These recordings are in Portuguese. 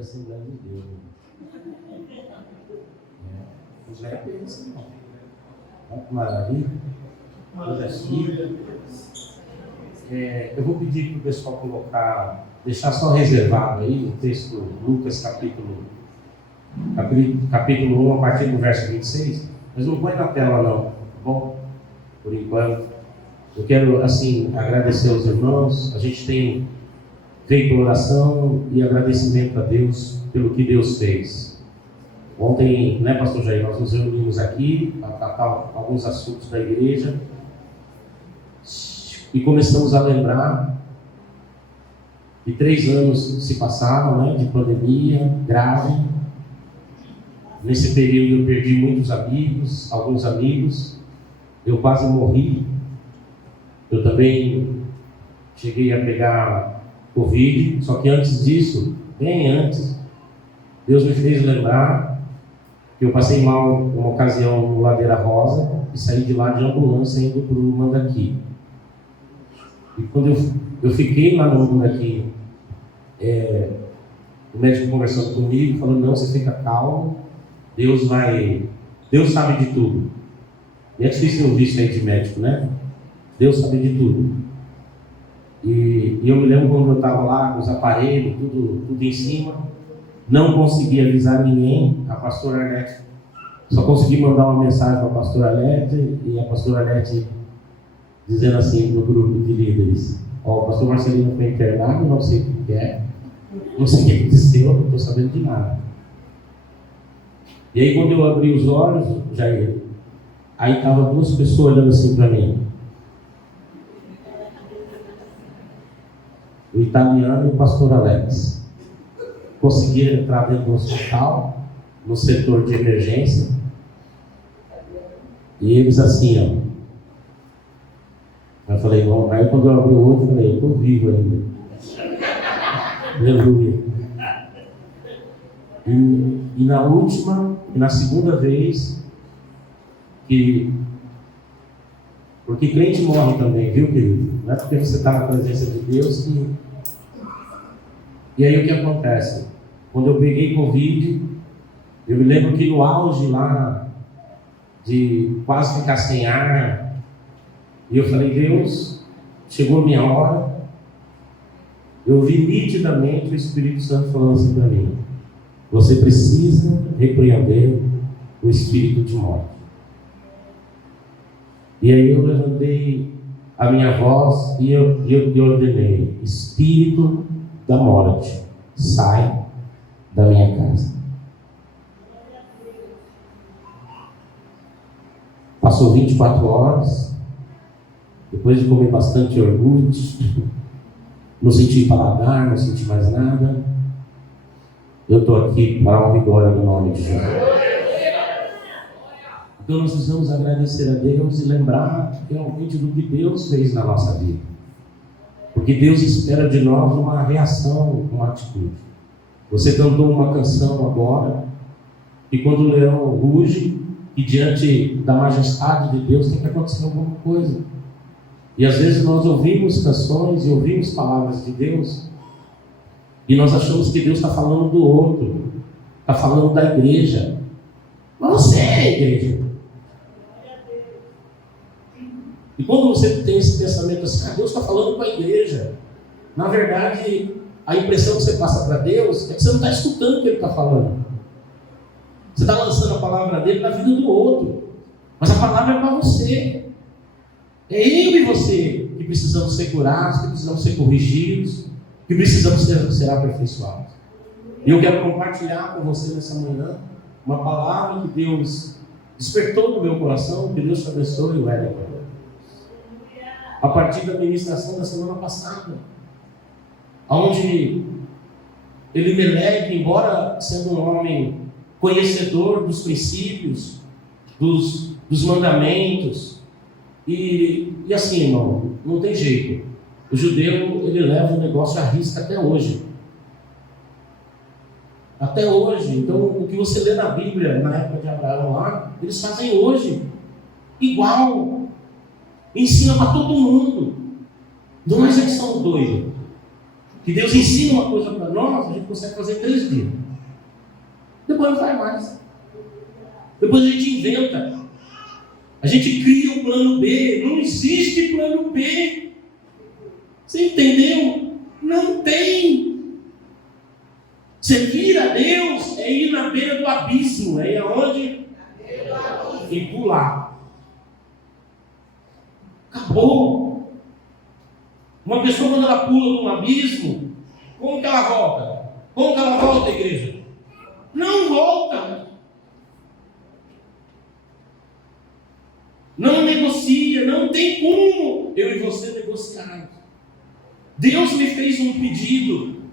Assembleia de Deus. Já é bênção, irmão. Olha que maravilha. Coisa assim. Eu vou pedir para o pessoal colocar, deixar só reservado aí o texto Lucas capítulo 1, a partir do verso 26. Mas não põe na tela não, tá bom? Por enquanto. Eu quero, assim, agradecer aos irmãos. A gente tem feito oração e agradecimento a Deus pelo que Deus fez. Ontem, né, pastor Jair, nós nos reunimos aqui para tratar alguns assuntos da igreja e começamos a lembrar que 3 anos se passaram, né, de pandemia grave. Nesse período eu perdi muitos amigos, alguns amigos, eu quase morri. Eu também cheguei a pegar Covid, só que antes disso, bem antes, Deus me fez lembrar que eu passei mal uma ocasião no Ladeira Rosa e saí de lá de ambulância indo para o Mandaqui. E quando eu fiquei lá no Mandaqui, o médico conversando comigo, falando, não, você fica calmo, Deus sabe de tudo. E é difícil ouvir isso aí de médico, né? Deus sabe de tudo. E eu me lembro quando eu estava lá com os aparelhos, tudo em cima, não consegui avisar ninguém. A pastora Arlete, só consegui mandar uma mensagem para a pastora Arlete, e a pastora Arlete dizendo assim no grupo de líderes: o pastor Marcelino foi internado, não sei o que é, não sei o que aconteceu, não estou sabendo de nada. E aí quando eu abri os olhos, aí estavam 2 pessoas olhando assim para mim. O italiano e o pastor Alex conseguiram entrar dentro do hospital, no setor de emergência, e eles assim, ó. Eu falei, bom, aí quando eu abri o olho, eu falei, eu estou vivo ainda. Aleluia. E na segunda vez, porque crente morre também, viu, querido? Não é porque você está na presença de Deus que... E aí o que acontece? Quando eu peguei Covid, eu me lembro que no auge lá, de quase ficar sem ar, e eu falei, Deus, chegou a minha hora. Eu vi nitidamente o Espírito Santo falando assim para mim: você precisa repreender o espírito de morte. E aí eu levantei a minha voz e eu ordenei: espírito da morte, sai da minha casa. Passou 24 horas, depois de comer bastante iogurte, não senti paladar, não senti mais nada. Eu estou aqui para a honra e glória do nome de Jesus. Então nós precisamos agradecer a Deus e lembrar realmente do que Deus fez na nossa vida. Porque Deus espera de nós uma reação, uma atitude. Você cantou uma canção agora, e quando o leão ruge, e diante da majestade de Deus tem que acontecer alguma coisa. E às vezes nós ouvimos canções e ouvimos palavras de Deus, e nós achamos que Deus está falando do outro, está falando da igreja. Mas você é a igreja. E quando você tem esse pensamento assim, Deus está falando com a igreja, na verdade, a impressão que você passa para Deus é que você não está escutando o que Ele está falando. Você está lançando a palavra dele na vida do outro, mas a palavra é para você. É eu e você que precisamos ser curados, que precisamos ser corrigidos, que precisamos ser aperfeiçoados. E eu quero compartilhar com você nessa manhã uma palavra que Deus despertou no meu coração. Que Deus te abençoe, Wellington. A partir da ministração da semana passada, onde Elimeleque, embora sendo um homem conhecedor dos princípios, dos mandamentos, e assim, irmão, não tem jeito. O judeu, ele leva o negócio à risca até hoje. Até hoje. Então, o que você lê na Bíblia, na época de Abraão lá, eles fazem hoje igual. Ensina para todo mundo. Nós é que somos doidos. que Deus ensina uma coisa para nós, a gente consegue fazer em 3 dias. Depois não faz mais. Depois a gente inventa. A gente cria um plano B. Não existe plano B. Você entendeu? Não tem. Servir a Deus é ir na beira do abismo. É ir aonde? E pular. Acabou. Uma pessoa, quando ela pula de um abismo, como que ela volta? Como que ela volta, igreja? Não volta. Não negocia. Não tem como eu e você negociar. Deus me fez um pedido.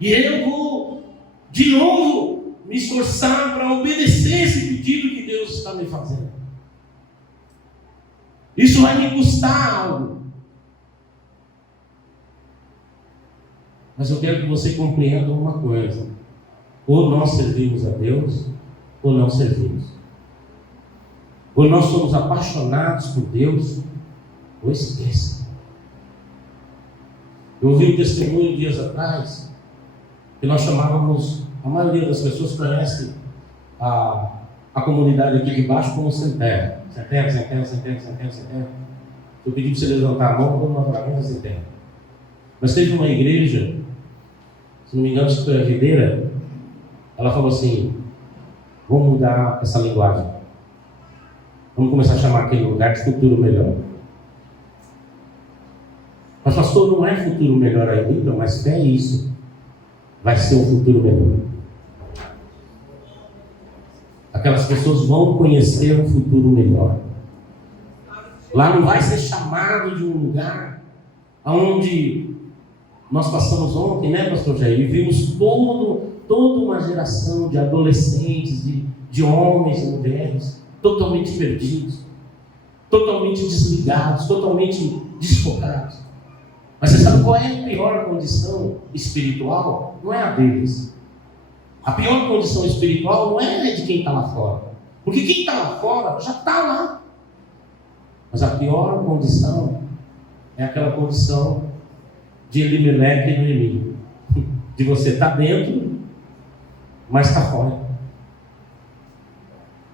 E eu vou, de novo, me esforçar para obedecer esse pedido que Deus está me fazendo. Isso vai me custar algo. Mas eu quero que você compreenda uma coisa. Ou nós servimos a Deus, ou não servimos. Ou nós somos apaixonados por Deus, ou esqueça. Eu ouvi um testemunho dias atrás, que nós chamávamos, a maioria das pessoas conhece a comunidade aqui de baixo como sem terra. Sem terra, sem terra, sem terra, sem terra, sem terra. Eu pedi para você levantar a mão, vamos levantar a mão sem terra. Mas teve uma igreja, se não me engano, se foi a Videira, ela falou assim: vamos mudar essa linguagem. Vamos começar a chamar aquele lugar de futuro melhor. Mas pastor, não é futuro melhor ainda, mas é isso. Vai ser um futuro melhor. Aquelas pessoas vão conhecer um futuro melhor. Lá não vai ser chamado de um lugar onde nós passamos ontem, né, pastor Jair? E vimos toda uma geração de adolescentes, de homens e mulheres totalmente perdidos, totalmente desligados, totalmente desfocados. Mas você sabe qual é a pior condição espiritual? Não é a deles. A pior condição espiritual não é de quem está lá fora. Porque quem está lá fora já está lá. Mas a pior condição é aquela condição de Elimeleque e Noemi. De você estar dentro, mas está fora.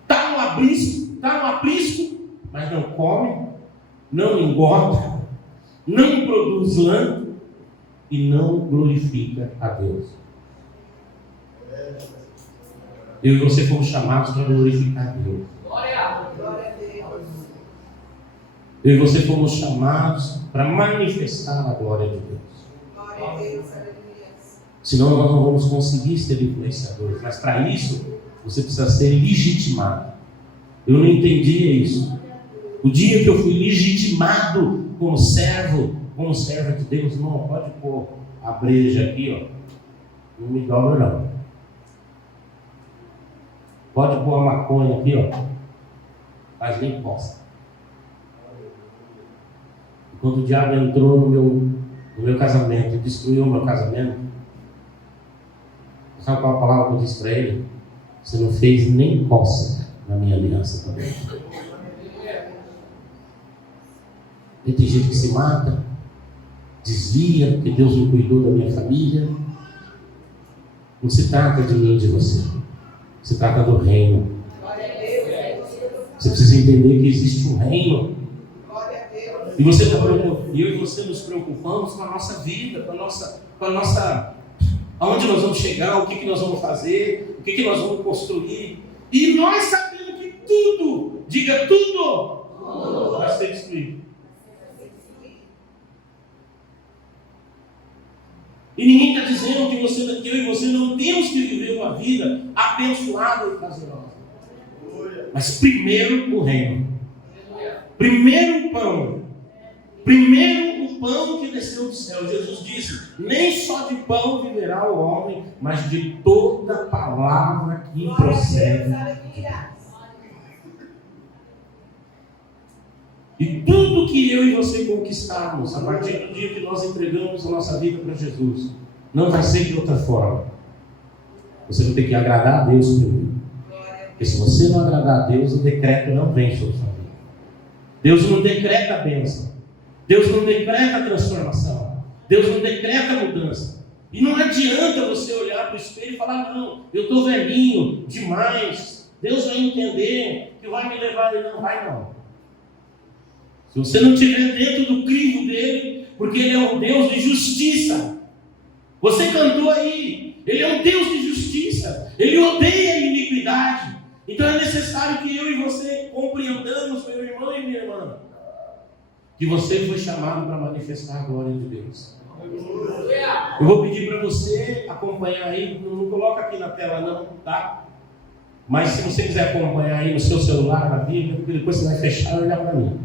Está no aprisco, mas não come, não engorda, não produz lã e não glorifica a Deus. Eu e você fomos chamados para glorificar a Deus. Glória a Deus. Eu e você fomos chamados para manifestar a glória de Deus. Glória a Deus. Senão nós não vamos conseguir ser influenciadores. Mas para isso, você precisa ser legitimado. Eu não entendia isso. O dia que eu fui legitimado como servo de Deus, não pode pôr a breja aqui, ó. Não me dobra não. Pode pôr a maconha aqui, ó. Mas nem possa. Quando o diabo entrou no meu casamento e destruiu o meu casamento, sabe qual a palavra que eu disse para ele? Você não fez nem coça na minha aliança também. E tem gente que se mata, desvia, porque Deus não cuidou da minha família. Não se trata de mim e de você. Se trata do reino. Você precisa entender que existe um reino. E eu e você nos preocupamos com a nossa vida, com a nossa aonde nós vamos chegar, o que nós vamos fazer, o que nós vamos construir. E nós sabemos que tudo, diga tudo, vai ser destruído. E ninguém está dizendo que eu e você não temos que viver uma vida abençoada e prazerosa. Mas primeiro o reino. Primeiro o pão. Primeiro o pão que desceu do céu. Jesus disse: nem só de pão viverá o homem, mas de toda palavra que procede. E tudo que eu e você conquistarmos a partir do dia que nós entregamos a nossa vida para Jesus, não vai ser de outra forma. Você vai ter que agradar a Deus primeiro. Porque se você não agradar a Deus, o decreto não vem sobre a sua vida. Deus não decreta a bênção. Deus não decreta a transformação. Deus não decreta mudança. E não adianta você olhar para o espelho e falar, não, eu estou velhinho demais, Deus vai entender que vai me levar. Ele não vai, não. Se você não estiver dentro do crivo dele, porque ele é um Deus de justiça. Você cantou aí, ele é um Deus de justiça, ele odeia a iniquidade. Então é necessário que eu e você compreendamos, meu irmão e minha irmã, que você foi chamado para manifestar a glória de Deus. Eu vou pedir para você acompanhar aí, não coloca aqui na tela não, tá? Mas se você quiser acompanhar aí no seu celular, na Bíblia, porque depois você vai fechar e olhar para mim.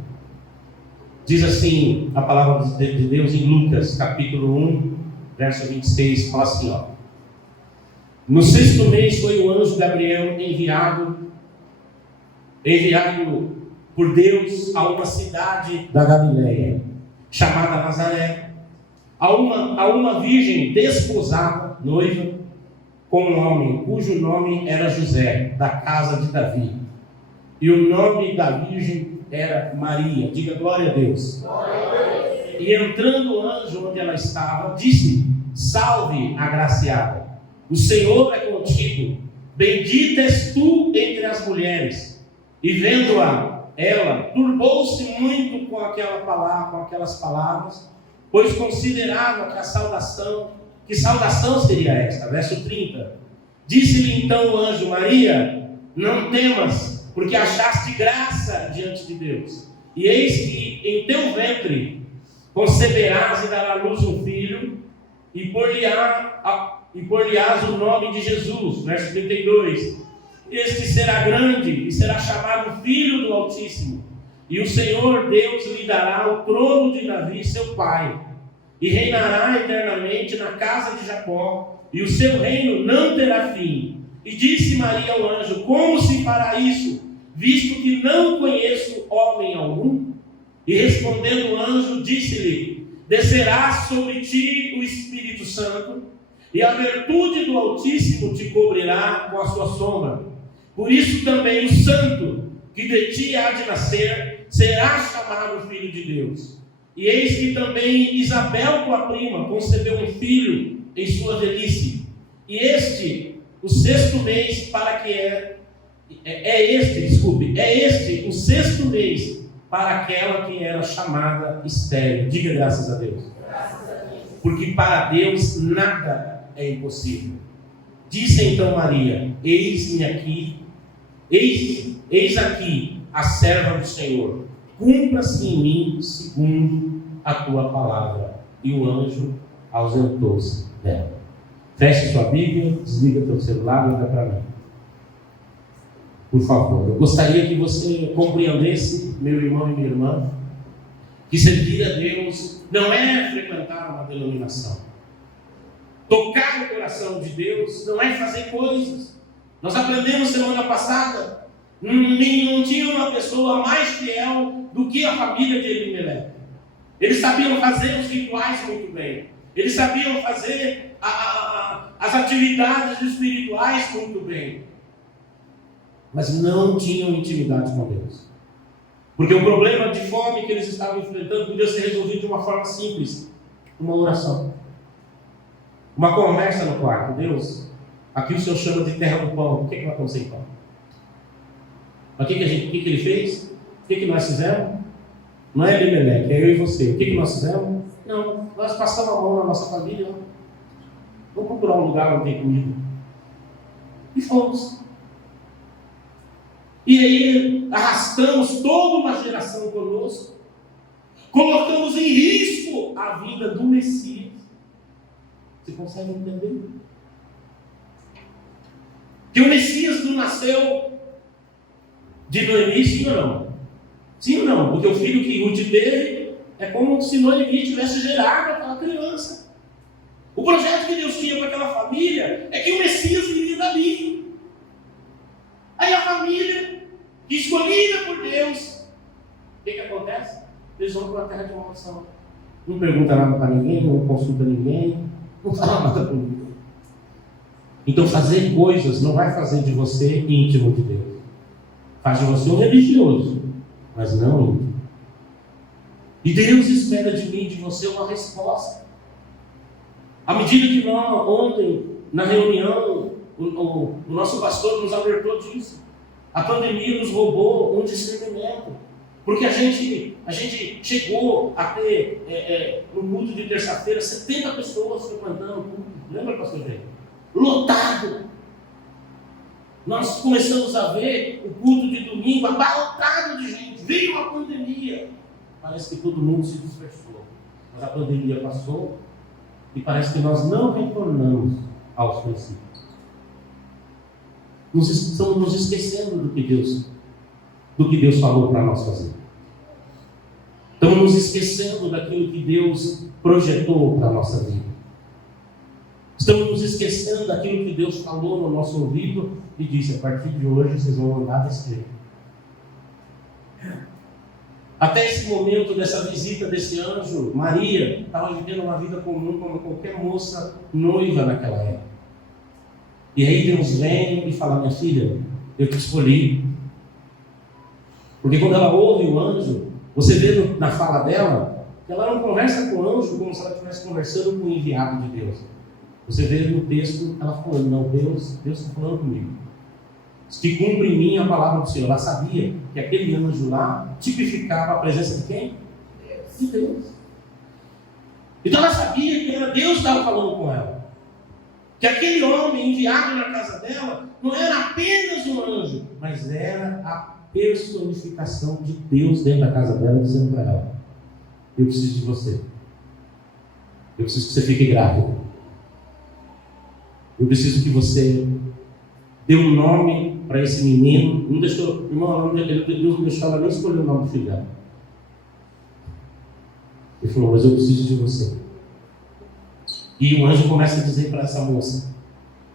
Diz assim a palavra de Deus em Lucas, capítulo 1, verso 26, fala assim, ó. No 6º mês foi o anjo Gabriel enviado por Deus a uma cidade da Galileia, chamada Nazaré, a uma virgem desposada, noiva, com um homem cujo nome era José, da casa de Davi. E o nome da virgem era Maria. Diga glória a Deus. Glória a Deus. E entrando o anjo onde ela estava, disse: salve, agraciada, o Senhor é contigo, bendita és tu entre as mulheres. E vendo-a, ela turbou-se muito com aquelas palavras, pois considerava que saudação seria esta. Verso 30. Disse-lhe então o anjo: Maria, não temas, porque achaste graça diante de Deus. E eis que em teu ventre conceberás e darás à luz um filho, e por-lhe-ás o nome de Jesus. Verso 32. Este será grande e será chamado Filho do Altíssimo. E o Senhor Deus lhe dará o trono de Davi, seu pai, e reinará eternamente na casa de Jacó, e o seu reino não terá fim. E disse Maria ao anjo: como se fará isso, visto que não conheço homem algum? E respondendo o anjo, disse-lhe: descerá sobre ti o Espírito Santo, e a virtude do Altíssimo te cobrirá com a sua sombra. Por isso também o santo que de ti há de nascer será chamado Filho de Deus. E eis que também Isabel, tua prima, concebeu um filho em sua velhice. E este, o 6º mês, é este o 6º mês para aquela que era chamada estéril. Diga graças a Deus. Graças a Deus. Porque para Deus nada é impossível. Disse então Maria: eis-me aqui, eis aqui a serva do Senhor. Cumpra-se em mim segundo a tua palavra. E o anjo ausentou-se dela. Feche sua Bíblia, desliga teu celular e olha para mim. Por favor, eu gostaria que você compreendesse, meu irmão e minha irmã, que servir a Deus não é frequentar uma denominação. Tocar no coração de Deus não é fazer coisas. Nós aprendemos semana passada, não tinha uma pessoa mais fiel do que a família de Elimelec. Eles sabiam fazer os rituais muito bem. Eles sabiam fazer as atividades espirituais muito bem. Mas não tinham intimidade com Deus. Porque o problema de fome que eles estavam enfrentando podia ser resolvido de uma forma simples. Uma oração. Uma conversa no quarto. Deus, aqui o Senhor chama de terra do pão. Por que nós estamos sem pão? O que ele fez? O que nós fizemos? Não é Elimelec, é eu e você. O que nós fizemos? Não, nós passamos a mão na nossa família. Vamos procurar um lugar onde tem comida. E fomos. E aí arrastamos toda uma geração conosco. Colocamos em risco a vida do Messias. Você consegue entender? Que o Messias não nasceu de Noemi, sim ou não? Sim ou não? Porque o filho que Ruth teve é como se Noemi tivesse gerado aquela criança. O projeto que Deus tinha para aquela família é que o Messias viria dali. Aí a família, escolhida por Deus, o que acontece? Eles vão para uma terra de maldição. Não pergunta nada para ninguém, não consulta ninguém, não fala nada com ninguém. Então fazer coisas não vai fazer de você íntimo de Deus. Faz de você um religioso, mas não íntimo. E Deus espera de mim e de você uma resposta. À medida que nós, ontem, na reunião, o nosso pastor nos alertou disso. A pandemia nos roubou um discernimento. Porque a gente chegou a ter, no culto de terça-feira, 70 pessoas frequentando o culto. Lembra, pastor Jair? Lotado. Nós começamos a ver o culto de domingo abarrotado de gente. Veio a pandemia. Parece que todo mundo se dispersou. Mas a pandemia passou e parece que nós não retornamos aos princípios. Estamos nos esquecendo do que Deus falou para nós fazer. Estamos nos esquecendo daquilo que Deus projetou para a nossa vida. Estamos nos esquecendo daquilo que Deus falou no nosso ouvido e disse: a partir de hoje vocês vão andar desse jeito. Até esse momento dessa visita desse anjo, Maria estava vivendo uma vida comum como qualquer moça noiva naquela época. E aí Deus vem e fala: minha filha, eu te escolhi. Porque quando ela ouve o anjo, você vê na fala dela que ela não conversa com o anjo como se ela estivesse conversando com o enviado de Deus. Você vê no texto ela falando: não, Deus está falando comigo. Que cumpre em mim a palavra do Senhor. Ela sabia que aquele anjo lá tipificava a presença de quem? De Deus. Então ela sabia que era Deus que estava falando com ela. Que aquele homem enviado na casa dela não era apenas um anjo, mas era a personificação de Deus dentro da casa dela, dizendo para ela: eu preciso de você. Eu preciso que você fique grávida. Eu preciso que você dê um nome para esse menino. Não deixou, irmão, Deus não deixou ela nem escolher o nome do filho dela. Ele falou: mas eu preciso de você. E o anjo começa a dizer para essa moça: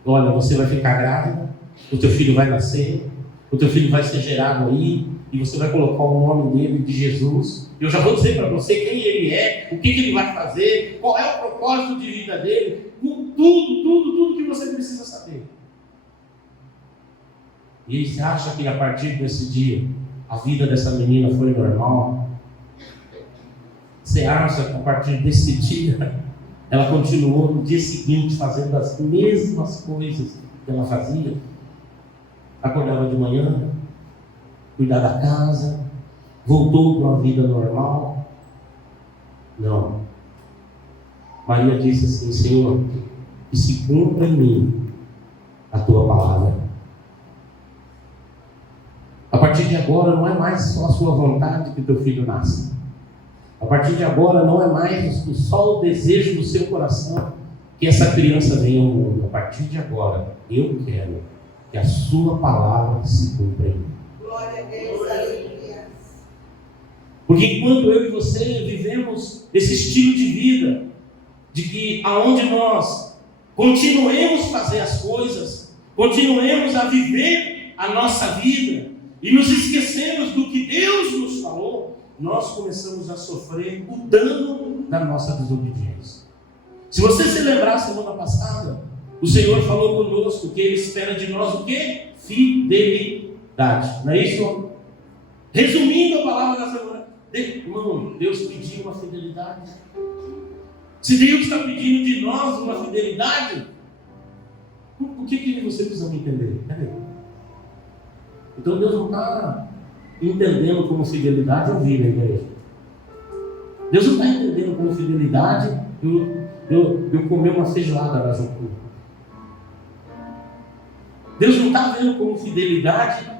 olha, você vai ficar grávida, o teu filho vai nascer, o teu filho vai ser gerado aí, e você vai colocar o nome dele de Jesus. Eu já vou dizer para você quem ele é, o que ele vai fazer, qual é o propósito de vida dele, tudo que você precisa saber. E aí você acha que a partir desse dia a vida dessa menina foi normal? Você acha que a partir desse dia ela continuou no dia seguinte fazendo as mesmas coisas que ela fazia? Acordava de manhã, cuidar da casa, voltou para uma vida normal? Não. Maria disse assim: Senhor, que se cumpra em mim a tua palavra. A partir de agora não é mais só a sua vontade que teu filho nasça. A partir de agora não é mais só o desejo do seu coração que essa criança venha ao mundo. A partir de agora, eu quero que a sua palavra se cumpra em mim. Glória a Deus, aleluia. Porque enquanto eu e você vivemos esse estilo de vida, de que aonde nós continuemos a fazer as coisas, continuemos a viver a nossa vida, e nos esquecemos do que Deus nos falou, nós começamos a sofrer o dano da nossa desobediência. Se você se lembrar, semana passada, o Senhor falou conosco que Ele espera de nós o quê? Fidelidade. Não é isso? Resumindo a palavra da semana, irmão, Deus pediu uma fidelidade. Se Deus está pedindo de nós uma fidelidade, por que você precisa me entender? Peraí. Então Deus não está entendendo como fidelidade ouvir na igreja. Deus não está entendendo como fidelidade eu comer uma feijoada na Jucu. Deus não está vendo como fidelidade,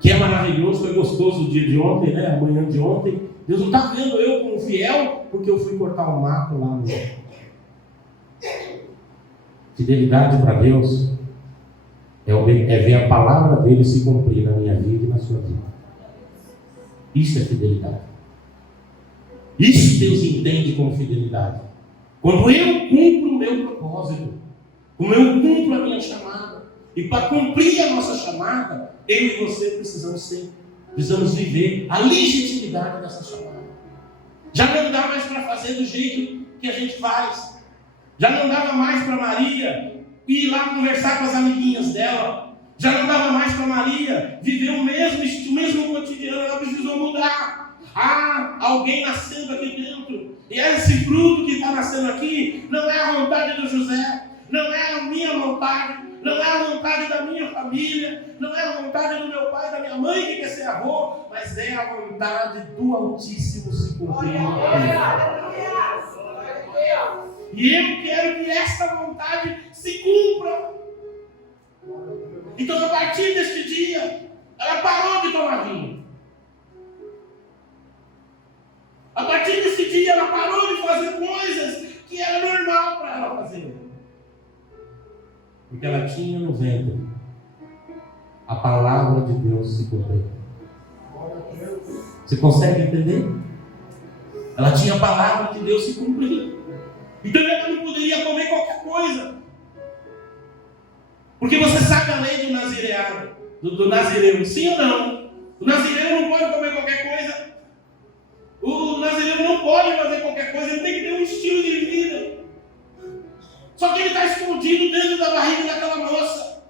que é maravilhoso, foi gostoso o dia de ontem, né? A manhã de ontem. Deus não está vendo eu como fiel porque eu fui cortar o mato lá no... Fidelidade para Deus é ver a palavra dele se cumprir na minha vida e na sua vida. Isso é fidelidade. Isso Deus entende como fidelidade. Quando eu cumpro o meu propósito, quando eu cumpro a minha chamada, e para cumprir a nossa chamada, eu e você precisamos viver a legitimidade dessa chamada. Já não dá mais para fazer do jeito que a gente faz. Já não dava mais para Maria ir lá conversar com as amiguinhas dela. Já não dava mais para Maria viver o mesmo cotidiano. Ela precisou mudar. Alguém nascendo aqui dentro. E esse fruto que está está nascendo aqui não é a vontade do José, não é a minha vontade, não é a vontade da minha família, não é a vontade do meu pai, da minha mãe que quer ser avô, mas é a vontade do Altíssimo se cumprir. E eu quero que essa vontade se cumpra. Então, a partir deste dia, ela parou de tomar vinho. A partir desse dia, ela parou de fazer coisas que era normal para ela fazer. Porque ela tinha no ventre a palavra de Deus se cumprir. Você consegue entender? Ela tinha a palavra de Deus se cumprir. Então ela não poderia comer qualquer coisa. Porque você sabe a lei do nazireado, do nazireu, sim ou não? O nazireu não pode comer qualquer coisa. O nazireu não pode fazer qualquer coisa, ele tem que ter um estilo de vida. Só que ele está escondido dentro da barriga daquela moça.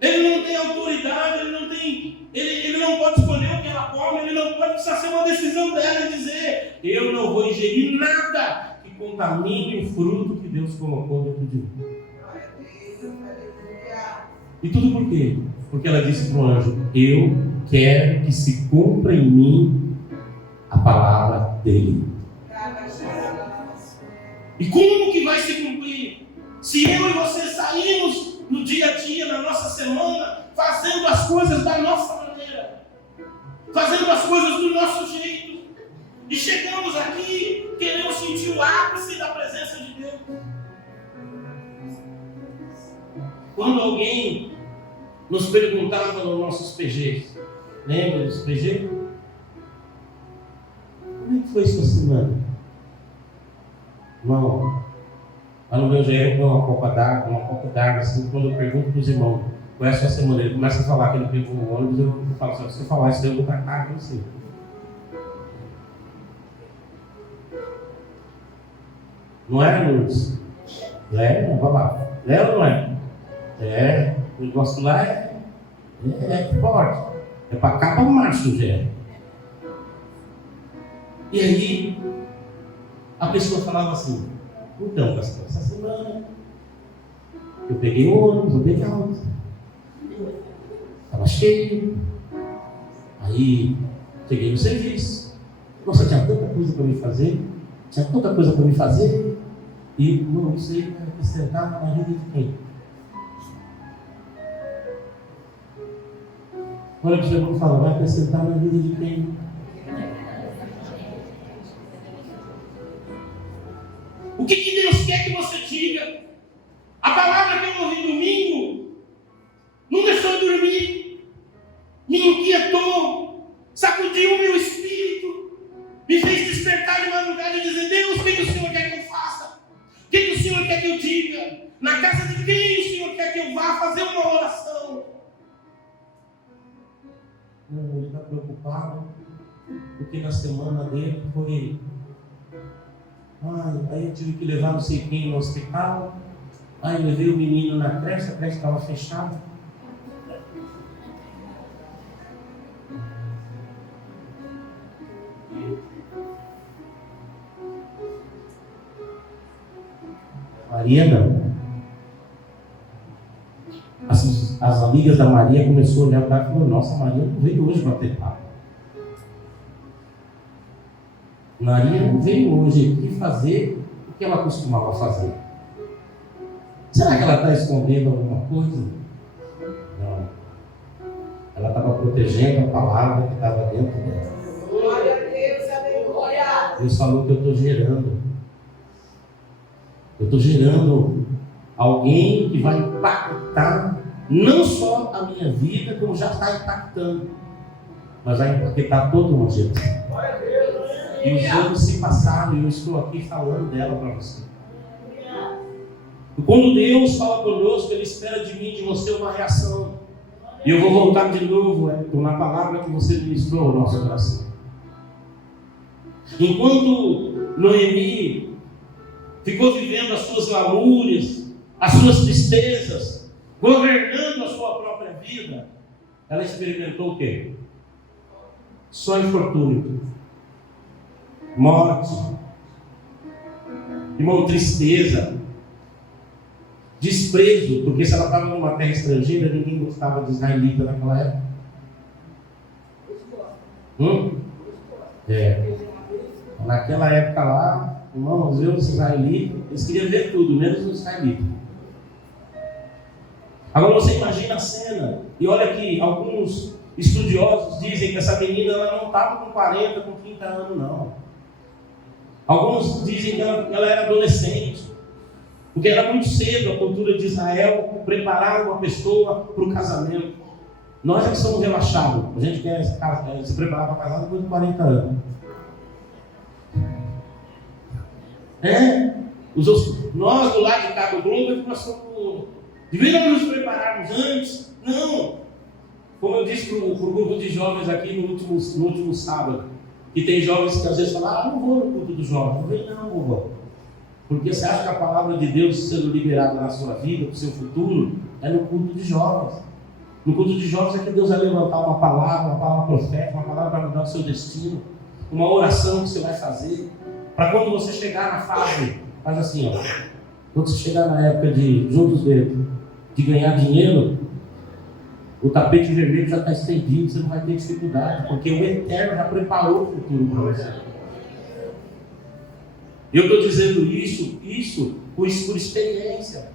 Ele não tem autoridade, ele não pode escolher o que ela come, ele não pode, precisar ser uma decisão dela e dizer: eu não vou ingerir nada que contamine o fruto que Deus colocou dentro de mim. E tudo por quê? Porque ela disse para o anjo: eu quero que se cumpra em mim a palavra dele. E como que vai se cumprir? Se eu e você saímos no dia a dia, na nossa semana, fazendo as coisas da nossa maneira, fazendo as coisas do nosso jeito, e chegamos aqui, queremos sentir o ápice da presença de Deus. Quando alguém nos perguntava nos nossos PGs, lembra dos PG? Como é que foi sua semana? Irmão, lá no meu GR com uma copa d'água, assim, quando eu pergunto para os irmãos, qual é a sua semana? Ele começa a falar que ele pegou um ônibus, eu falo: se você falar isso, eu vou para cá, não sei. Não é, Lourdes? É, vai lá. É ou não é? É, o negócio lá é forte. É para cá, para macho, o GR. E aí, a pessoa falava assim: então, pastor, essa semana eu peguei um ônibus, legal, estava cheio, aí cheguei no serviço, nossa, tinha tanta coisa para me fazer, e não sei vai acrescentar na vida de quem. Olha para o senhor e fala: vai acrescentar na vida de quem? O que Deus quer que você diga? A palavra que eu ouvi domingo não deixou eu dormir, me inquietou, sacudiu o meu espírito, me fez despertar de madrugada e dizer: Deus, o que o Senhor quer que eu faça? O que o Senhor quer que eu diga? Na casa de quem o Senhor quer que eu vá fazer uma oração? Não, ele está preocupado, porque na semana dele foi: aí eu tive que levar não sei quem no hospital. Aí eu levei o menino na creche, a creche estava fechada. Maria não. As amigas da Maria começaram a olhar para ela e falaram: nossa, Maria não veio hoje bater papo. Maria não veio hoje aqui fazer o que ela costumava fazer. Será que ela está escondendo alguma coisa? Não. Ela estava protegendo a palavra que estava dentro dela. Glória a Deus, aleluia. Deus falou que eu estou gerando. Eu estou gerando alguém que vai impactar não só a minha vida, como já está impactando, mas vai impactar toda uma geração. E os anos se passaram e eu estou aqui falando dela para você. E quando Deus fala conosco, Ele espera de mim e de você uma reação. E eu vou voltar de novo na palavra que você ministrou ao nosso coração. Enquanto Noemi ficou vivendo as suas lamúrias, as suas tristezas, governando a sua própria vida, ela experimentou o quê? Só infortúnio, morte, Irmão, tristeza, desprezo, porque se ela estava numa terra estrangeira, ninguém gostava de israelita naquela época. Naquela época lá, irmãos, os israelitas, eles queriam ver tudo, menos os israelitas. Agora você imagina a cena, e olha que alguns estudiosos dizem que essa menina ela não estava com 40, com 30 anos, não. Alguns dizem que ela era adolescente, porque era muito cedo a cultura de Israel preparar uma pessoa para o casamento. Nós é que somos relaxados, a gente quer se preparar para casar depois de 40 anos. Nós do lado de cá do Globo, nós somos. Devíamos nos prepararmos antes? Não. Como eu disse para o grupo de jovens aqui no último sábado, que tem jovens que às vezes falam, não vou no culto dos jovens. Eu falei, não, vou. Porque você acha que a palavra de Deus sendo liberada na sua vida, para o seu futuro, é no culto de jovens. No culto de jovens é que Deus vai levantar uma palavra profética, uma palavra para mudar o seu destino, uma oração que você vai fazer, para quando você chegar na fase, faz assim, ó, quando você chegar na época de, juntos dedos, de ganhar dinheiro, o tapete vermelho já está estendido, você não vai ter dificuldade, porque o Eterno já preparou o futuro para você. Eu estou dizendo isso por experiência,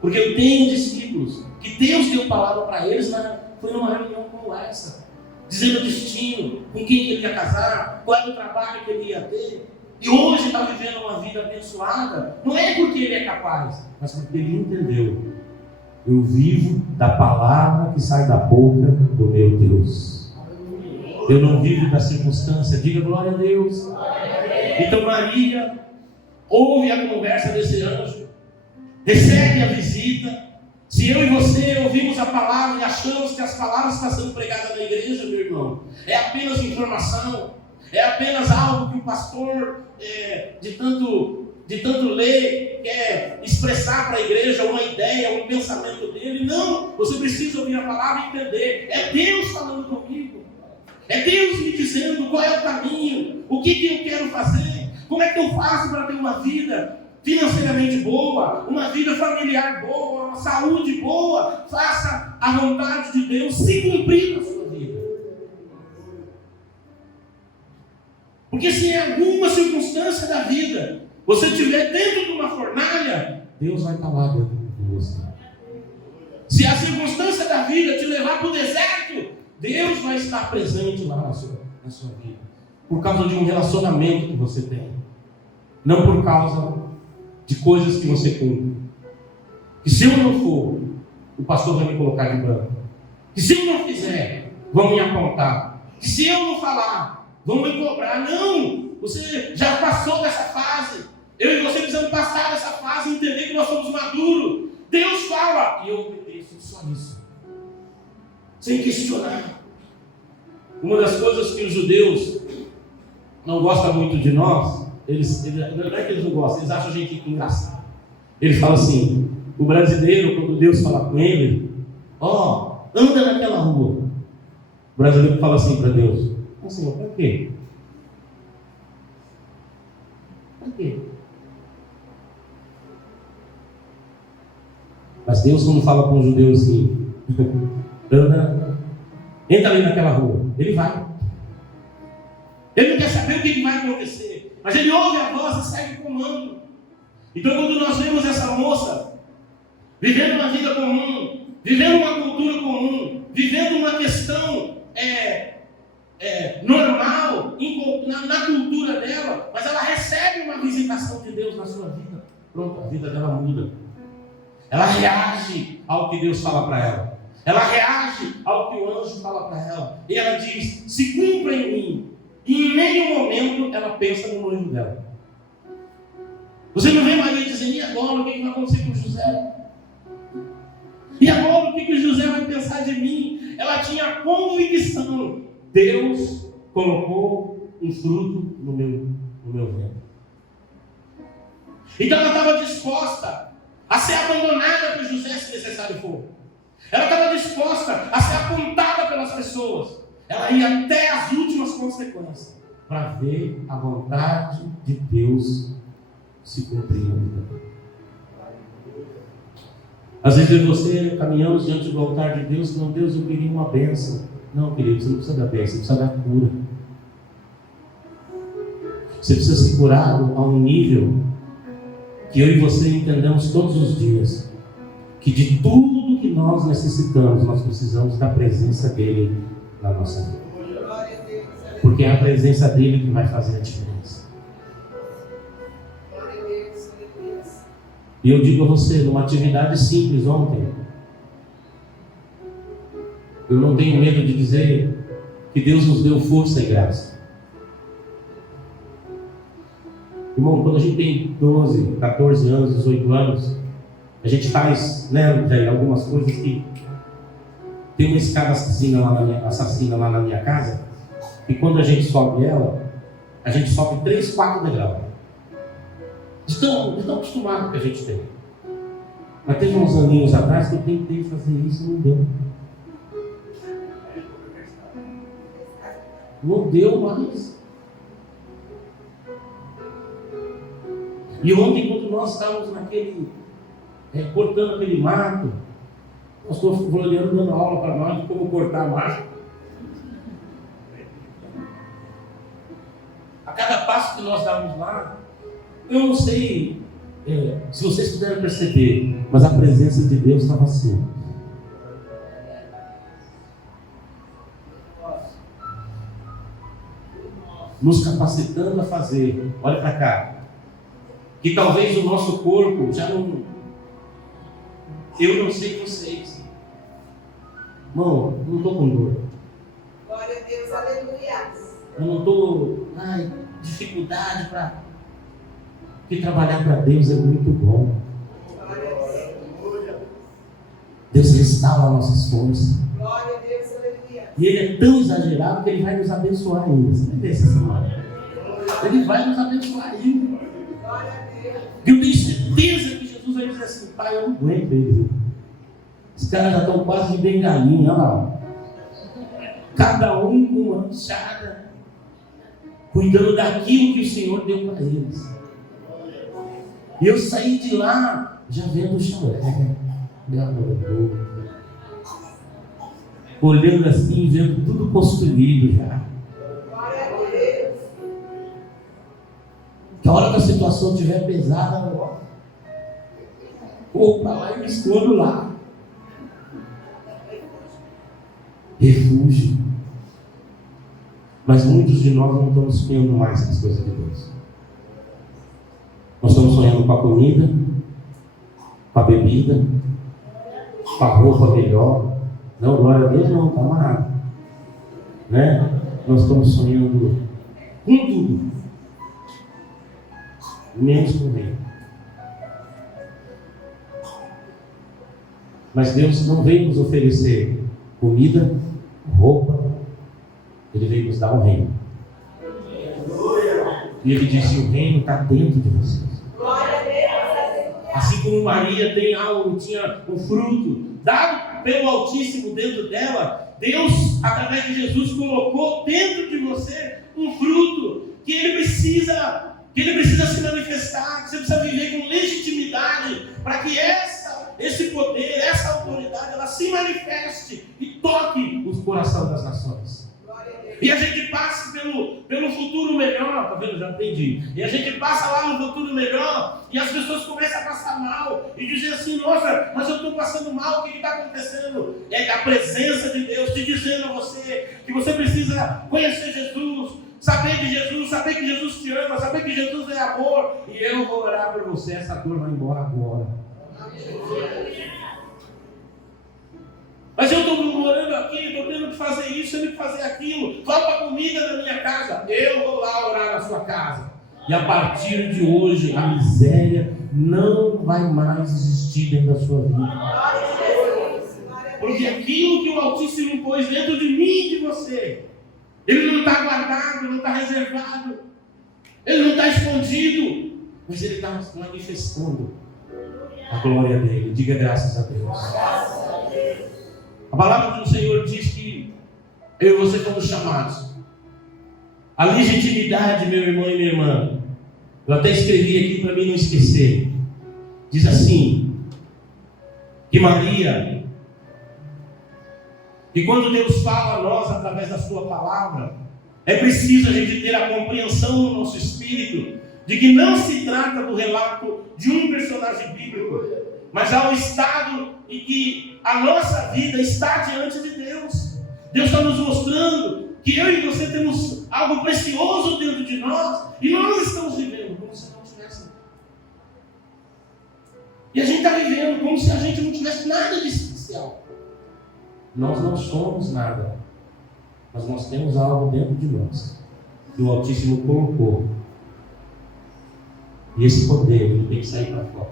porque eu tenho discípulos que Deus deu palavra para eles, foi numa reunião como essa, dizendo o destino, com quem ele ia casar, qual era o trabalho que ele ia ter, e hoje está vivendo uma vida abençoada, não é porque ele é capaz, mas porque ele entendeu. Eu vivo da palavra que sai da boca do meu Deus. Eu não vivo da circunstância. Diga glória a Deus. Então Maria ouve a conversa desse anjo, recebe a visita. Se eu e você ouvimos a palavra e achamos que as palavras que estão sendo pregadas na igreja, meu irmão, é apenas informação, é apenas algo que o pastor, de tanto ler, quer expressar para a igreja uma ideia, um pensamento dele. Não, você precisa ouvir a palavra e entender. É Deus falando comigo. É Deus me dizendo qual é o caminho, o que eu quero fazer, como é que eu faço para ter uma vida financeiramente boa, uma vida familiar boa, uma saúde boa. Faça a vontade de Deus se cumprir na sua vida. Porque se em alguma circunstância da vida você estiver dentro de uma fornalha, Deus vai estar lá dentro de você. Se a circunstância da vida te levar para o deserto, Deus vai estar presente lá na sua vida. Por causa de um relacionamento que você tem. Não por causa de coisas que você cumpre. Que se eu não for, o pastor vai me colocar de branco. Que se eu não fizer, vão me apontar. Que se eu não falar, vão me cobrar. Não! Você já passou dessa fase. Eu e você precisamos passar dessa fase e entender que nós somos maduros. Deus fala e eu obedeço só isso. Sem questionar. Uma das coisas que os judeus não gostam muito de nós, não é que eles não gostam, eles acham a gente engraçado. Ele fala assim, o brasileiro, quando Deus fala com ele, anda naquela rua. O brasileiro fala assim para Deus, Senhor, para quê? Para quê? Mas Deus, quando fala com um judeu assim, entra ali naquela rua, ele vai. Ele não quer saber o que vai acontecer, mas ele ouve a voz e segue o comando. Então, quando nós vemos essa moça vivendo uma vida comum, vivendo uma cultura comum, vivendo uma questão normal na cultura dela, mas ela recebe uma visitação de Deus na sua vida, pronto, a vida dela muda. Ela reage ao que Deus fala para ela. Ela reage ao que o anjo fala para ela. E ela diz, se cumpra em mim. E em nenhum momento ela pensa no noivo dela. Você não vê Maria dizendo, e agora o que vai acontecer com José? E agora o que José vai pensar de mim? Ela tinha convicção. Deus colocou um fruto no meu ventre. Então ela estava disposta a ser abandonada por José, se necessário for. Ela estava disposta a ser apontada pelas pessoas. Ela ia até as últimas consequências para ver a vontade de Deus se cumprir na vida. Às vezes eu e você caminhamos diante do altar de Deus, não, Deus, eu queria uma bênção. Não, querido, você não precisa da bênção, você precisa da cura. Você precisa ser curado a um nível que eu e você entendamos todos os dias que de tudo que nós necessitamos, nós precisamos da presença dele na nossa vida. Porque é a presença dele que vai fazer a diferença. E eu digo a você, numa atividade simples ontem, eu não tenho medo de dizer que Deus nos deu força e graça. Irmão, quando a gente tem 12, 14 anos, 18 anos, a gente faz, né, algumas coisas que... Tem uma escada assassina lá na minha casa, e quando a gente sobe ela, a gente sobe 3, 4 degraus. De tão acostumado que a gente tem. Mas teve uns aninhos atrás que eu tentei fazer isso e não deu. Não deu mais. E ontem, quando nós estávamos cortando aquele mato, o pastor Floriano dando aula para nós de como cortar mato. A cada passo que nós dávamos lá, eu não sei se vocês puderam perceber, mas a presença de Deus estava assim. Nos capacitando a fazer. Olha para cá. Que talvez o nosso corpo já não... Eu não sei vocês. Irmão, eu não estou com dor. Glória a Deus, aleluia. Eu não estou... dificuldade para... Porque trabalhar para Deus é muito bom. Glória a Deus. Deus restaura nossas forças. Glória a Deus, aleluia. E Ele é tão exagerado que Ele vai nos abençoar ainda. Você vai ver essa semana. Ele vai nos abençoar ainda. Glória a Deus. Eu tenho certeza que Jesus vai dizer assim: pai, eu não aguento eles. Os caras já estão quase de bengalinha, olha lá. Cada um com uma enxada, cuidando daquilo que o Senhor deu para eles. E eu saí de lá já vendo o chalé, olhando assim, vendo tudo construído já. Glória a Deus. Que a hora que a situação estiver pesada, vou para lá e me escondo lá. Refúgio. Mas muitos de nós não estamos sonhando mais com as coisas de Deus. Nós estamos sonhando com a comida, com a bebida, com a roupa melhor. Não, glória a Deus, não, está amarrado. Né? Nós estamos sonhando com tudo, menos com o reino. Mas Deus não veio nos oferecer comida, roupa, Ele veio nos dar um reino. E Ele disse: o reino está dentro de vocês. Glória a Deus. Assim como Maria tinha um fruto dado pelo Altíssimo dentro dela, Deus, através de Jesus, colocou dentro de você um fruto que Ele precisa se manifestar, que você precisa viver com legitimidade, para que esse poder, essa autoridade, ela se manifeste e toque os corações das nações. E a gente passa pelo futuro melhor, tá vendo? Já entendi. E a gente passa lá no futuro melhor e as pessoas começam a passar mal e dizer assim: nossa, mas eu estou passando mal, o que está acontecendo? É a presença de Deus te dizendo a você que você precisa conhecer Jesus, saber de Jesus, saber que Jesus te ama, saber que Jesus é amor. E eu vou orar por você, essa dor vai embora agora. Mas eu estou morando aqui, estou tendo que fazer isso, tendo que fazer aquilo, falta comida na minha casa. Eu vou lá orar na sua casa. E a partir de hoje, a miséria não vai mais existir dentro da sua vida. Porque aquilo que o Altíssimo pôs dentro de mim e de você, ele não está guardado, não está reservado, ele não está escondido, mas ele está manifestando a glória dele. Diga graças a Deus. A palavra do Senhor diz que eu e você fomos chamados. A legitimidade, meu irmão e minha irmã, Eu até escrevi aqui para mim não esquecer. Diz assim, que Maria, que quando Deus fala a nós através da sua palavra, é preciso a gente ter a compreensão no nosso espírito de que não se trata do relato de um personagem bíblico, mas há um estado em que a nossa vida está diante de Deus. Deus está nos mostrando que eu e você temos algo precioso dentro de nós e nós estamos vivendo como se não tivesse. E a gente está vivendo como se a gente não tivesse nada de especial. Nós não somos nada, mas nós temos algo dentro de nós que o Altíssimo colocou. E esse poder ele tem que sair para fora.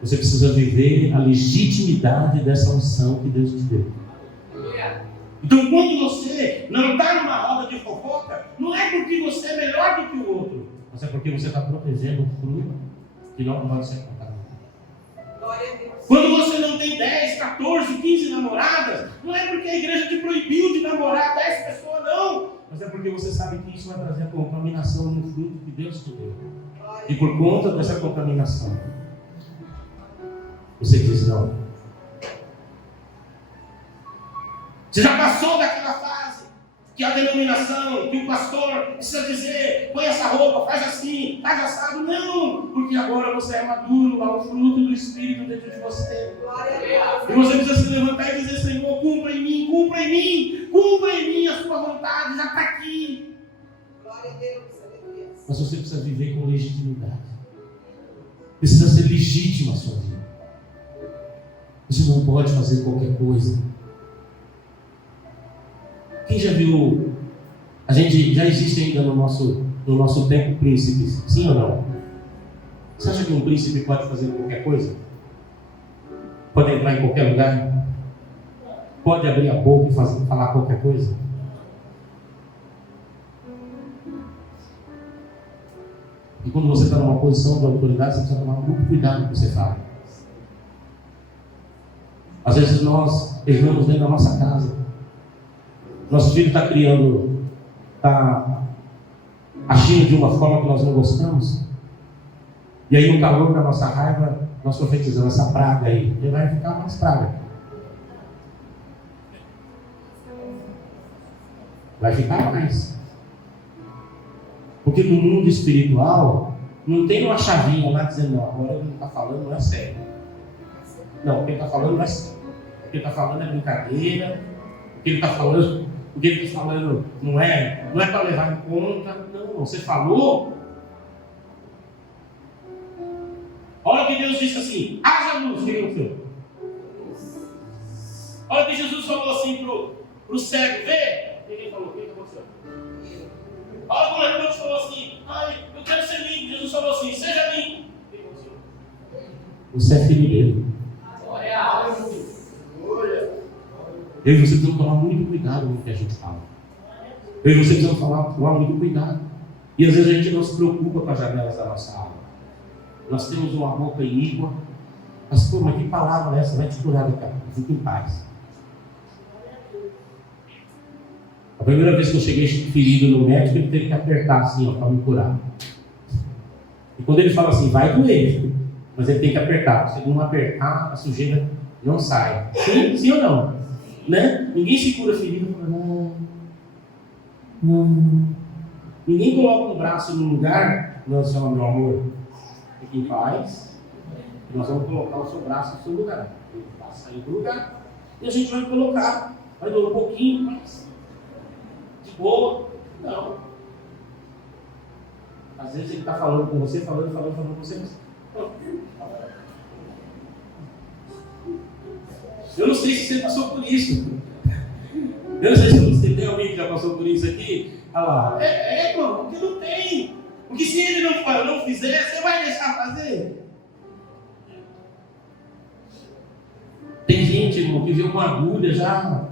Você precisa viver a legitimidade dessa unção que Deus te deu. Então, quando você não está numa roda de fofoca, não é porque você é melhor do que o outro, mas é porque você está protegendo um fruto que não pode ser contaminado. Quando você não tem 10, 14, 15 namoradas, não é porque a igreja te proibiu de namorar 10 pessoas, não. Mas é porque você sabe que isso vai trazer a contaminação no fruto que Deus te deu. E por conta dessa contaminação, você diz não. Você já passou daquela fase que a denominação, que o pastor precisa dizer, põe essa roupa, faz assim, faz assado. Não, porque agora você é maduro, há o fruto do Espírito dentro de você. E você precisa se levantar e dizer, Senhor, cumpra em mim, cumpra em mim, cumpra em mim a sua vontade, já está aqui. Mas você precisa viver com legitimidade. Precisa ser legítima a sua vida. Você não pode fazer qualquer coisa. Quem já viu, a gente já existe ainda no nosso tempo príncipes, sim ou não? Você acha que um príncipe pode fazer qualquer coisa? Pode entrar em qualquer lugar? Pode abrir a boca e falar qualquer coisa? E quando você está numa posição de autoridade, você precisa tomar muito cuidado com o que você fala. Às vezes nós erramos dentro da nossa casa. Nosso filho está criando, está agindo de uma forma que nós não gostamos. E aí, no calor da nossa raiva, nós profetizamos essa praga aí. Ele vai ficar mais praga. Vai ficar mais. Porque no mundo espiritual, não tem uma chavinha lá dizendo, não, agora ele não está falando, não é sério. Não, o que ele está falando não é sério. O que ele está falando é brincadeira. O que ele está falando... O que ele está falando não é para levar em conta. Não, você falou. Olha o que Deus disse assim: haja luz. Quem aconteceu? Olha o que Jesus falou assim para o cego: vê. Quem falou? O que aconteceu? Olha como é que Deus falou assim: ai, eu quero ser limpo. Jesus falou assim: seja limpo. Quem aconteceu? Você é filho dele. Eu e você precisamos tomar muito cuidado com o que a gente fala. Eu e você precisamos tomar muito cuidado. E às vezes a gente não se preocupa com as janelas da nossa alma. Nós temos uma boca iníqua. Mas, pô, mas que palavra é essa? Vai te curar daqui a pouco. Fique em paz. A primeira vez que eu cheguei ferido no médico, ele teve que apertar assim, para me curar. E quando ele fala assim, vai doer, mas ele tem que apertar. Se ele não apertar, a sujeira não sai. Sim ou não? Né? Ninguém se cura ferido. Não. Ninguém coloca um braço no lugar. Nós chamamos, meu amor, fique em paz. E nós vamos colocar o seu braço no seu lugar. Ele vai sair do lugar. E a gente vai colocar. Vai doer um pouquinho, mas de boa. Não. Às vezes ele está falando com você, falando com você. Mas... Eu não sei se você passou por isso. Eu não sei se você tem alguém que já passou por isso aqui. Olha lá. Irmão, porque não tem. Porque se ele não fizer, você vai deixar fazer? Tem gente, irmão, que vê uma agulha, já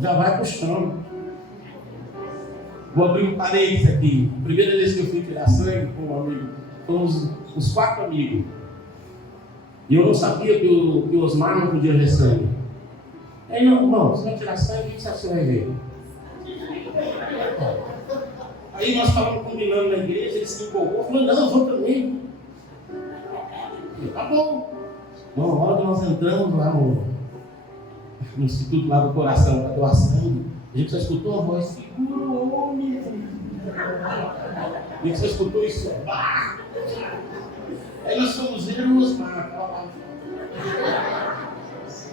vai puxando. Vou abrir um parênteses aqui. A primeira vez que eu fui tirar sangue com um amigo, fomos os 4 amigos. E eu não sabia que o Osmar não podia ver sangue. Aí, não, irmão, se não tirar sangue, o que você vai ver? Aí nós estávamos combinando na igreja, ele se empolgou, falou, não, eu vou também. Eu, tá bom. Bom, na hora que nós entramos lá no Instituto lá do Coração para doar sangue, a gente só escutou uma voz, segura o homem. A gente só escutou isso. Bah! Aí nós fomos ver o Osmar.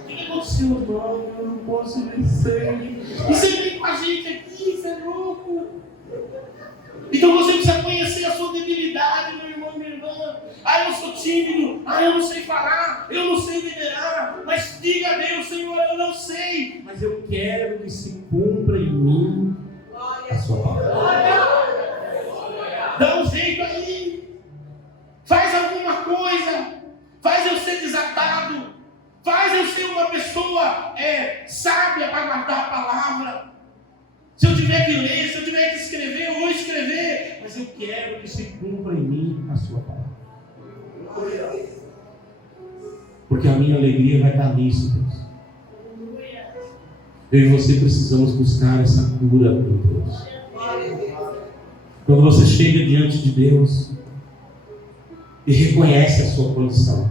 O que aconteceu, irmão? Eu não posso ver sangue. E você vem com a gente aqui, você é louco. Então você precisa conhecer a sua debilidade, meu irmão e minha irmã. Ah, eu sou tímido. Ah, eu não sei falar. Eu não sei liderar. Mas diga a Deus, Senhor, eu não sei. Mas eu quero que se cumpra em mim a sua palavra. Dá um jeito aí. Faz alguma coisa. Faz eu ser desatado. Faz eu ser uma pessoa sábia para guardar a palavra. Se eu tiver que ler, se eu tiver que escrever, eu vou escrever. Mas eu quero que se cumpra em mim a sua palavra. Porque a minha alegria vai estar nisso, Deus. Eu e você precisamos buscar essa cura, meu Deus. Quando você chega diante de Deus e reconhece a sua condição,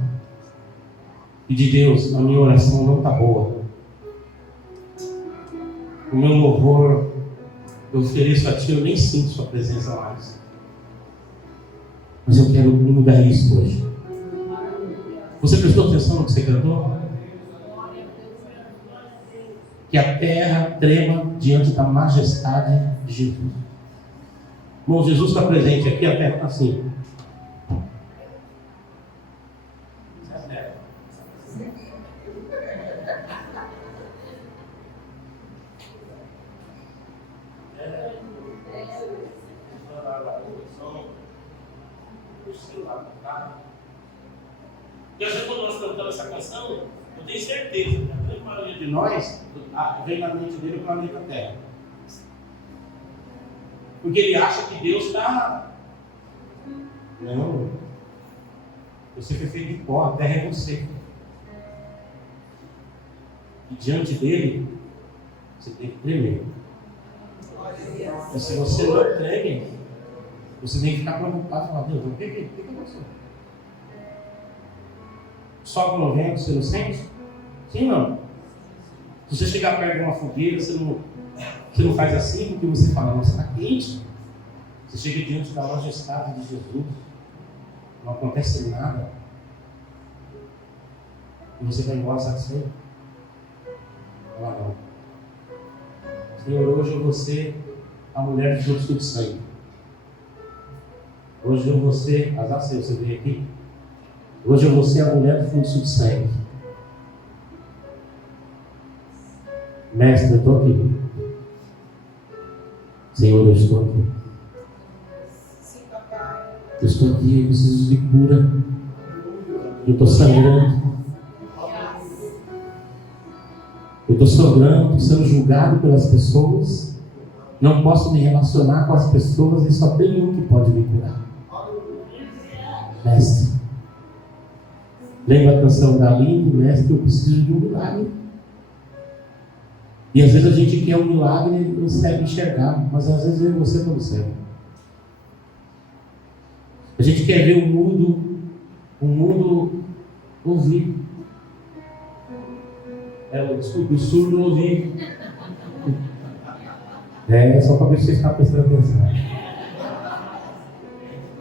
e de Deus, a minha oração não está boa. O meu louvor, eu ofereço a Ti, eu nem sinto Sua presença mais. Mas eu quero mudar isso hoje. Você prestou atenção no que você cantou? Que a terra trema diante da majestade de Jesus. Bom, Jesus está presente aqui, a terra está assim. E hoje, quando nós cantamos essa canção, eu tenho certeza que a grande maioria de nós vem na mente dele o planeta Terra. Porque ele acha que Deus está. Não. Você foi feito de pó, a terra é você. E diante dele, você tem que tremer. E se você não treme, você tem que ficar preocupado e falar, Deus, o que aconteceu? Só quando vem, você não sente? Sim ou não? Se você chegar perto de uma fogueira, você não faz assim, porque você fala, não, você está quente. Você chega diante da majestade de Jesus, não acontece nada. E você vai embora satisfeito? Fala, não. Senhor, hoje eu vou ser a mulher de fluxo de sangue. Hoje eu vou ser, azar seu, você veio aqui. Hoje eu vou ser a mulher do fluxo de sangue. Mestre, eu estou aqui. Senhor, eu estou aqui. Eu estou aqui, eu preciso de cura. Eu estou sangrando. Eu estou sangrando, estou sendo julgado pelas pessoas. Não posso me relacionar com as pessoas e só tem um que pode me curar. Mestre. Lembra a canção da Aline? Mestre, eu preciso de um milagre. E às vezes a gente quer um milagre e não consegue enxergar, mas às vezes eu e você não consegue. A gente quer ver o mundo ouvir. Desculpa, o surdo ouvir. Só para ver se você está prestando atenção.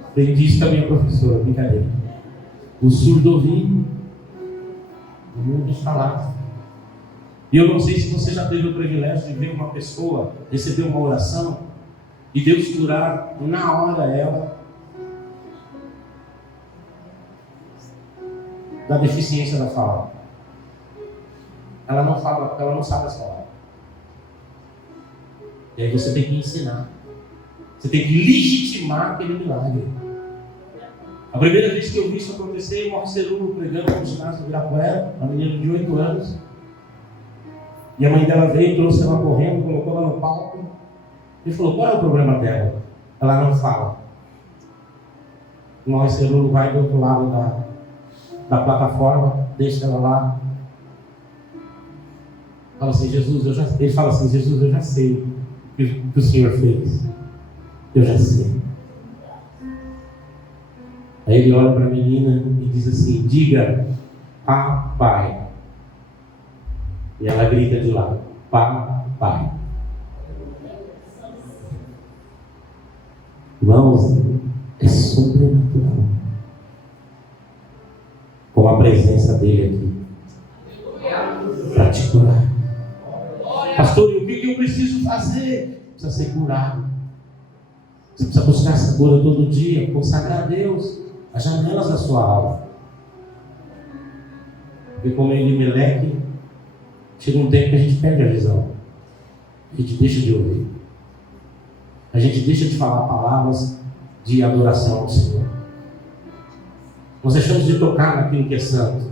Aprendi isso com a minha professora, brincadeira. O surdo ouvir, o mundo falar. E eu não sei se você já teve o privilégio de ver uma pessoa receber uma oração e Deus curar na hora ela da deficiência da fala. Ela não fala, ela não sabe as palavras. E aí você tem que ensinar. Você tem que legitimar aquele milagre. A primeira vez que eu vi isso acontecer, o Marcelo pregando no ginásio do Ibirapuera, uma menina de 8 anos. E a mãe dela veio, trouxe ela correndo, colocou ela no palco. Ele falou, qual é o problema dela? Ela não fala. O Marcelo vai do outro lado da plataforma, deixa ela lá. Fala assim, Jesus, ele fala assim, Jesus, eu já sei o que o Senhor fez. Eu já sei. Aí ele olha para a menina e diz assim: diga, papai. E ela grita de lá: papai. Irmãos, é sobrenatural. Com a presença dele aqui para te curar. Pastor, e o que eu preciso fazer? Precisa ser curado. Você precisa buscar essa cura todo dia, consagrar a Deus as janelas da sua alma. Porque como Elimeleque, chega um tempo que a gente perde a visão. A gente deixa de ouvir. A gente deixa de falar palavras de adoração ao Senhor. Nós deixamos de tocar naquilo que é santo.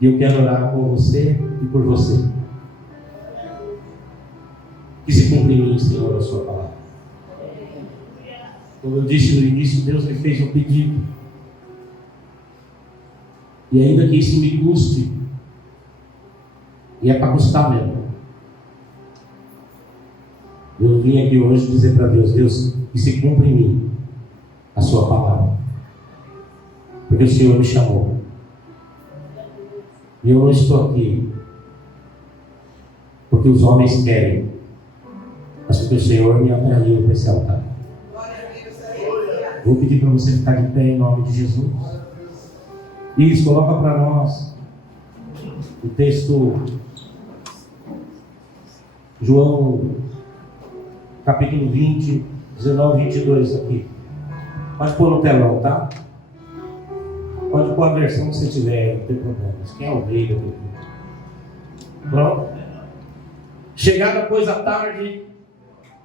E eu quero orar por você e por você. Que se cumpra em mim, Senhor, a sua palavra. Como eu disse no início, Deus me fez um pedido. E ainda que isso me custe, e é para custar mesmo, eu vim aqui hoje dizer para Deus: Deus, que se cumpra em mim a sua palavra. Porque o Senhor me chamou. E eu não estou aqui porque os homens querem, mas porque o Senhor me atraiu para esse altar. Vou pedir para você ficar de pé em nome de Jesus. Isso, coloca para nós o texto, João capítulo 20, 19 e 22 aqui. Pode pôr no telão, tá? Pode pôr a versão que você tiver, não tem problema. Isso aqui é ovelha. Pronto. Chegada, pois, a tarde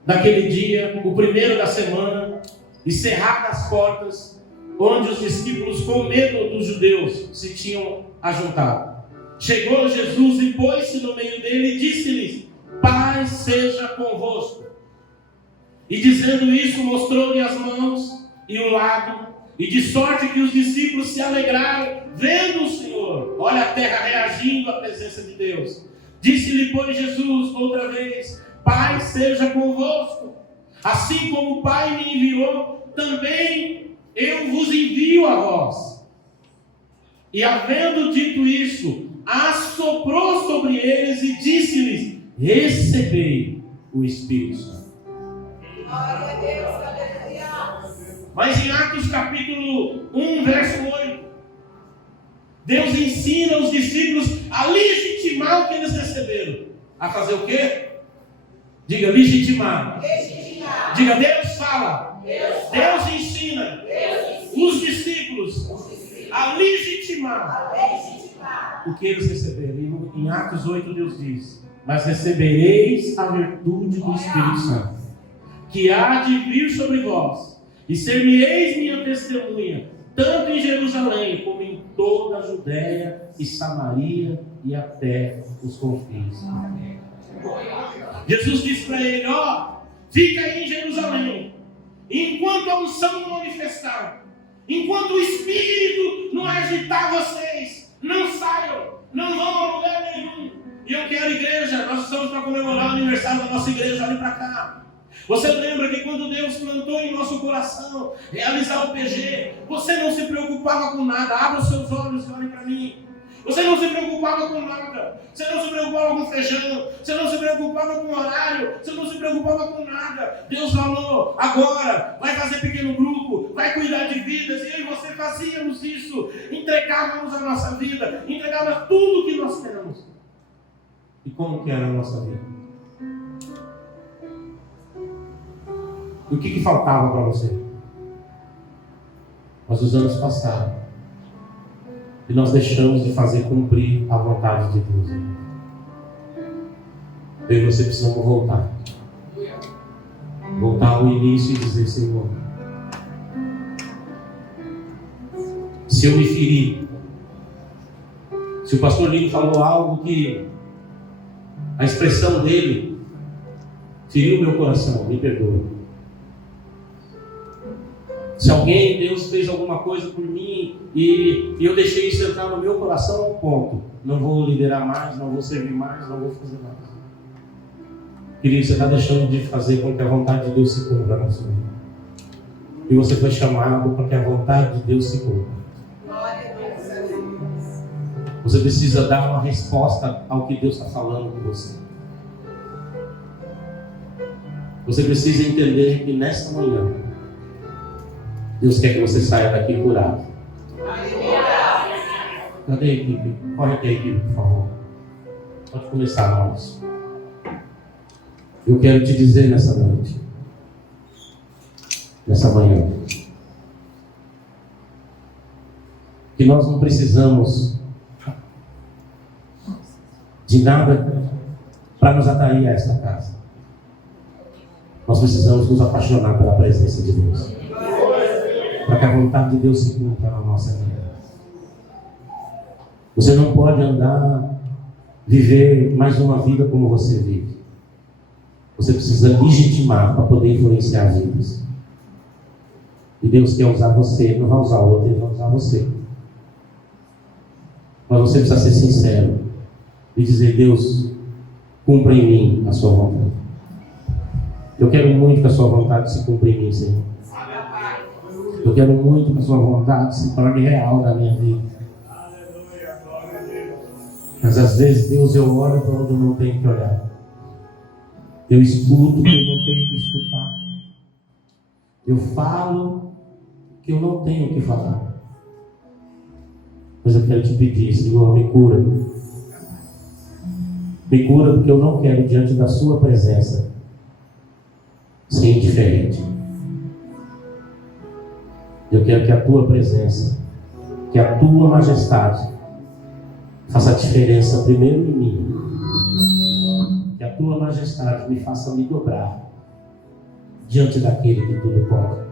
daquele dia, o primeiro da semana, e cerradas as portas, onde os discípulos, com medo dos judeus, se tinham ajuntado. Chegou Jesus e pôs-se no meio dele e disse-lhes: paz seja convosco. E dizendo isso, mostrou-lhe as mãos e o lado, e de sorte que os discípulos se alegraram, vendo o Senhor. Olha a terra reagindo à presença de Deus. Disse-lhe, pois, Jesus outra vez: paz seja convosco. Assim como o Pai me enviou, também eu vos envio a vós. E havendo dito isso, assoprou sobre eles e disse-lhes: recebei o Espírito Santo. Glória a Deus, aleluia. Mas em Atos capítulo 1, verso 8, Deus ensina os discípulos a legitimar o que eles receberam. A fazer o quê? Diga, legitimar. Legitimar. Diga, Deus fala. Deus ensina. Deus ensina. Os discípulos a legitimar o que eles receberam. Em Atos 8, Deus diz: mas recebereis a virtude do Espírito Santo, que há de vir sobre vós, e ser-me-eis minha testemunha, tanto em Jerusalém, como em toda a Judéia e Samaria, e até os confins. Jesus disse para ele: ó, fica aí em Jerusalém, enquanto a unção não manifestar, enquanto o Espírito não agitar vocês, não saiam, não vão a lugar nenhum. E eu quero, igreja, nós estamos para comemorar o aniversário da nossa igreja, olhem para cá. Você lembra que quando Deus plantou em nosso coração realizar o PG, você não se preocupava com nada? Abra os seus olhos e olhe para mim. Você não se preocupava com nada. Você não se preocupava com feijão. Você não se preocupava com horário. Você não se preocupava com nada. Deus falou: agora vai fazer pequeno grupo, vai cuidar de vidas. E eu e você fazíamos isso. Entregávamos a nossa vida, entregávamos tudo que nós temos. E como que era a nossa vida? O que faltava para você? Mas os anos passaram e nós deixamos de fazer cumprir a vontade de Deus. Eu e você precisamos voltar ao início e dizer: Senhor, se eu me feri, se o pastor Lino falou algo que a expressão dele feriu meu coração, me perdoe. Se alguém, Deus fez alguma coisa por mim e eu deixei isso entrar no meu coração, ponto. Não vou liderar mais, não vou servir mais, não vou fazer mais. Querido, você está deixando de fazer com que a vontade de Deus se cumpra na sua vida. E você foi chamado para que a vontade de Deus se cumpra. Glória a Deus. Você precisa dar uma resposta ao que Deus está falando com você. Você precisa entender que nesta manhã Deus quer que você saia daqui curado. Cadê a equipe? Corre aqui a equipe, por favor. Pode começar, nós. Eu quero te dizer nessa noite, nessa manhã, que nós não precisamos de nada para nos atrair a esta casa. Nós precisamos nos apaixonar pela presença de Deus, para que a vontade de Deus se cumpra na nossa vida. Você não pode andar, viver mais uma vida como você vive. Você precisa legitimar para poder influenciar vidas. E Deus quer usar você, Ele não vai usar outro, Ele vai usar você. Mas você precisa ser sincero e dizer: Deus, cumpra em mim a sua vontade. Eu quero muito que a sua vontade se cumpra em mim, Senhor. Eu quero muito que a sua vontade se torne real na minha vida. Mas às vezes, Deus, eu olho para onde eu não tenho que olhar. Eu escuto o que eu não tenho que escutar. Eu falo o que eu não tenho que falar. Mas eu quero te pedir, Senhor, me cura. Me cura porque eu não quero, diante da sua presença, ser indiferente. Eu quero que a tua presença, que a tua majestade faça diferença primeiro em mim. Que a tua majestade me faça me dobrar diante daquele que tudo pode.